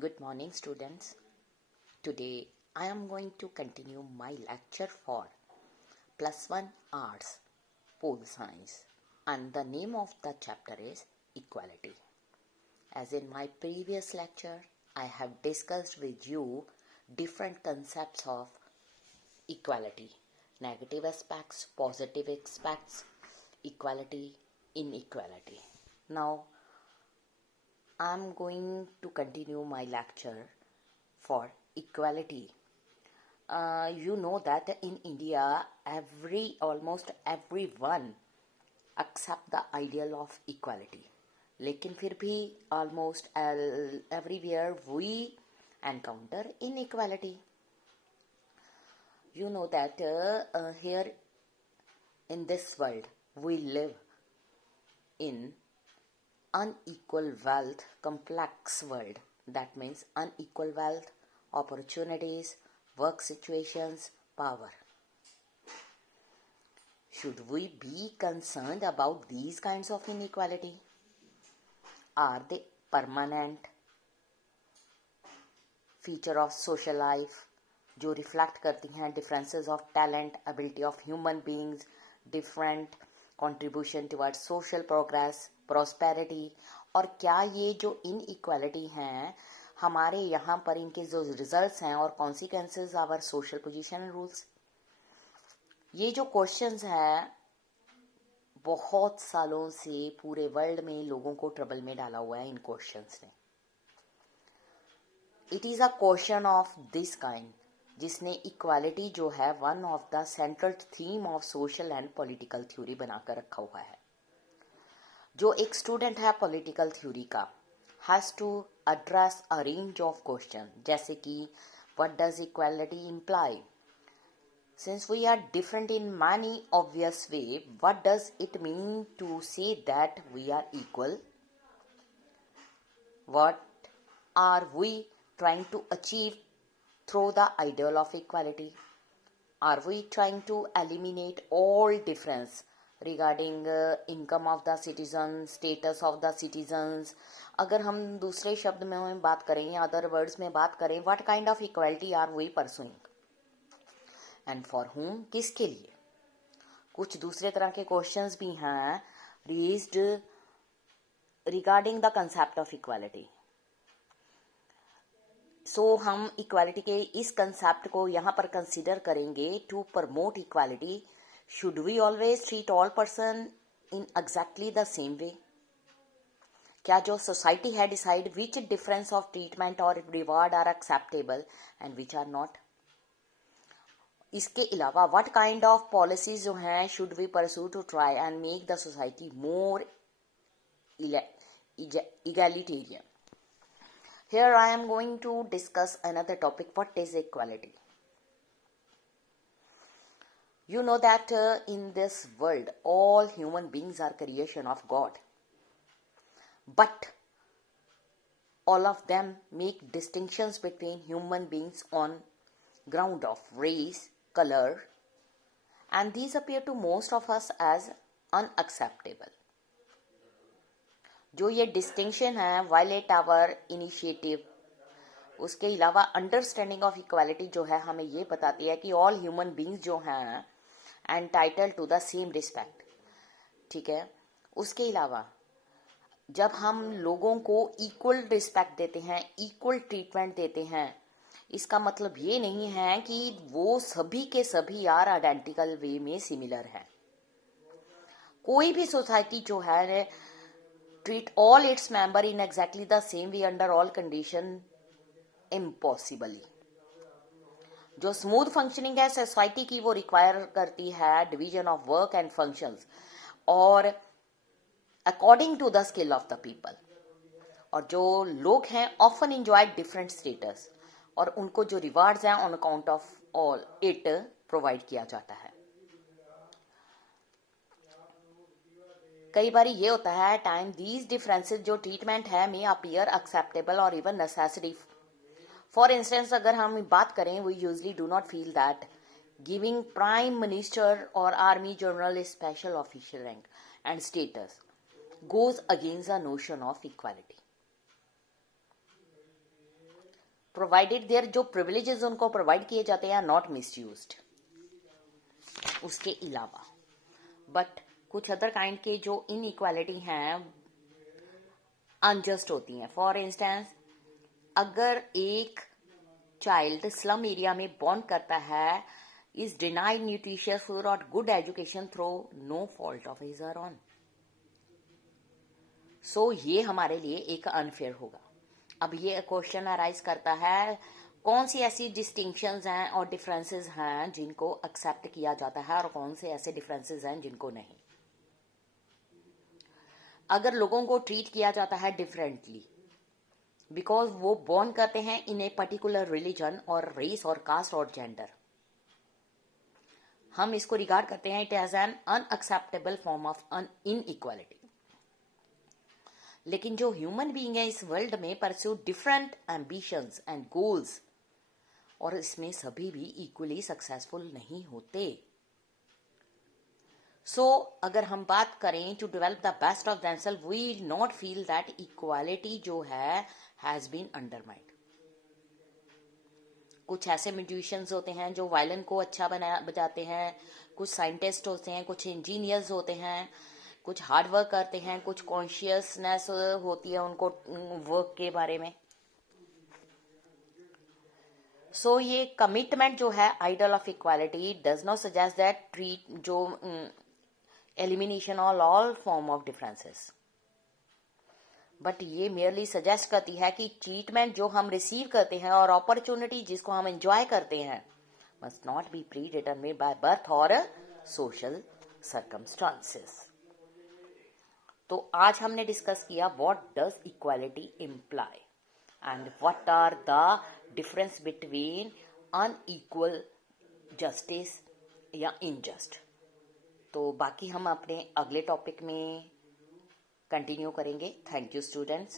Good morning, students. Today I am going to continue my lecture for Plus One Arts Pole Science, and the name of the chapter is Equality. As in my previous lecture, I have discussed with you different concepts of equality, negative aspects, positive aspects, equality, inequality. Now I am going to continue my lecture for equality. You know that in India, almost everyone accept the ideal of equality. लेकिन फिर भी almost everywhere we encounter inequality. You know that here in this world we live in unequal wealth, complex world. That means unequal wealth, opportunities, work situations, power. Should we be concerned about these kinds of inequality? Are they permanent feature of social life जो reflect करती हैं differences of talent, ability of human beings, different contribution towards social progress, prosperity? और क्या ये जो inequality हैं हमारे यहाँ पर इनके जो रिजल्ट्स हैं और consequences our social position and rules? ये जो क्वेश्चंस हैं बहुत सालों से पूरे वर्ल्ड में लोगों को ट्रबल में डाला हुआ है इन क्वेश्चंस ने. It is a question of this kind जिसने इक्वालिटी जो है one of the central theme of social and political theory बनाकर रखा हुआ है. जो एक स्टूडेंट है पॉलिटिकल थ्योरी का has to address a range of question, जैसे कि what does equality imply? Since we are different in many obvious way, what does it mean to say that we are equal? What are we trying to achieve through the ideal of equality? Are we trying to eliminate all difference regarding income of the citizens, status of the citizens? अगर हम दूसरे शब्द में बात करें या other words में बात करें, what kind of equality are we pursuing? And for whom? किसके लिए? कुछ दूसरे तरह के क्वेश्चंस भी हैं raised regarding the concept of equality. So हम इक्वालिटी के इस कंसेप्ट को यहाँ पर कंसिडर करेंगे. To promote equality, should we always treat all person in exactly the same way? क्या जो सोसाइटी है decide which difference of treatment और reward are acceptable and which are not? इसके अलावा व्हाट काइंड ऑफ पॉलिसीज जो हैं should we pursue to try and make the society more egalitarian? Here I am going to discuss another topic. What is equality? You know that in this world all human beings are creation of God, but all of them make distinctions between human beings on ground of race, color, and these appear to most of us as unacceptable. जो ये distinction है violet our initiative. उसके अलावा understanding of equality जो है हमें ये बताती है कि ऑल ह्यूमन बींग्स जो हैं entitle to the same respect. ठीक है. उसके अलावा जब हम लोगों को इक्वल रिस्पेक्ट देते हैं, इक्वल ट्रीटमेंट देते हैं, इसका मतलब ये नहीं है कि वो सभी के सभी यार आइडेंटिकल वे में सिमिलर है. कोई भी सोसाइटी जो है treat all its member in exactly the same way under all condition impossibly. जो स्मूथ फंक्शनिंग है सोसाइटी की वो रिक्वायर करती है division of work and functions और according to the skill of the people. और जो लोग हैं ऑफन एंजॉय डिफरेंट स्टेटस और उनको जो रिवार्ड्स हैं on account of all it provide किया जाता है. कई बार ये होता है टाइम दीज डिफरेंसेस जो ट्रीटमेंट है मे अपीयर एक्सेप्टेबल और इवन नेसेसरी. फॉर इंस्टेंस अगर हम बात करें we usually do not feel that giving prime minister और army general special official rank and status goes against the notion of equality. Provided there जो privileges उनको provide किए जाते हैं नॉट मिसयूज्ड। उसके अलावा बट कुछ अदर काइंड के जो इनइक्वालिटी हैं अनजस्ट होती हैं। फॉर इंस्टेंस, अगर एक चाइल्ड स्लम एरिया में बॉर्न करता है, इज डिनाइड न्यूट्रिशियस फूड और good education through no fault of his और ऑन, सो ये हमारे लिए एक अनफेयर होगा। अब ये क्वेश्चन अराइज करता है कौन सी ऐसी डिस्टिंक्शंस हैं और डिफरेंसेस हैं जिनको एक्सेप्ट किया जाता है और कौन से ऐसे डिफरेंसेस हैं जिनको नहीं। अगर लोगों को ट्रीट किया जाता है डिफरेंटली बिकॉज वो बॉर्न करते हैं इन ए पर्टिकुलर रिलीजन और रेस और कास्ट और जेंडर, हम इसको रिगार्ड करते हैं it as an unacceptable form of inequality. लेकिन जो ह्यूमन बीइंग है इस वर्ल्ड में pursue different ambitions and goals और इसमें सभी भी इक्वली सक्सेसफुल नहीं होते। सो अगर हम बात करें to develop the best of themselves, we not feel that equality जो है हैज बीन अंडरमाइंड। कुछ ऐसे म्यूजिशियंस होते हैं जो वायलिन को अच्छा बजाते हैं, कुछ साइंटिस्ट होते हैं, कुछ इंजीनियर्स होते हैं, कुछ हार्ड वर्क करते हैं, कुछ कॉन्शियसनेस होती है उनको वर्क के बारे में। सो ये कमिटमेंट जो है ideal of equality does not suggest that treat जो elimination all form of differences, but ये मेयरली सजेस्ट करती है कि ट्रीटमेंट जो हम रिसीव करते हैं और अपॉर्चुनिटी जिसको हम एंजॉय करते हैं must not be pre determined by birth और सोशल सर्कमस्टांसेस। तो आज हमने डिस्कस किया what does equality imply and what are the difference between unequal justice या इनजस्ट। तो बाकी हम अपने अगले टॉपिक में कंटिन्यू करेंगे। Thank you students.